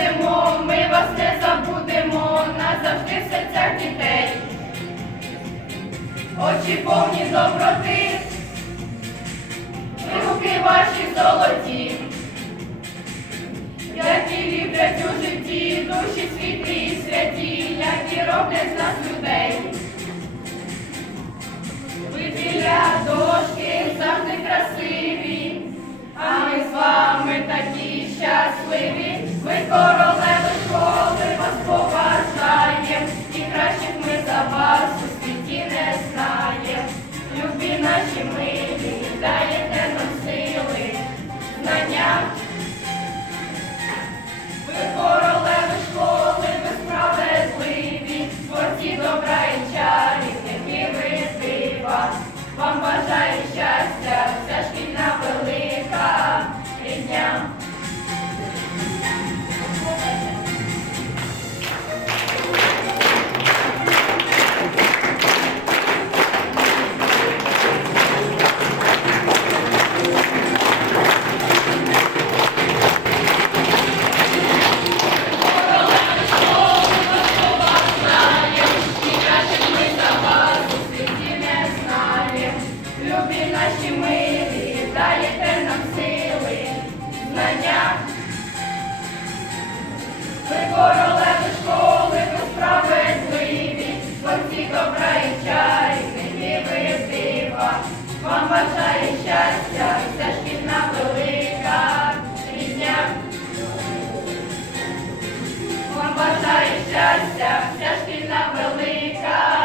Будемо, ми вас не забудемо, назавжди в серцях дітей. Очі повні доброти, руки ваші золоті, які люблять у житті, душі світлі і святі, які роблять нас людей. We thought вам бажаю щастя, вся шкільна велика рідня. Вам бажаю щастя, вся шкільна велика.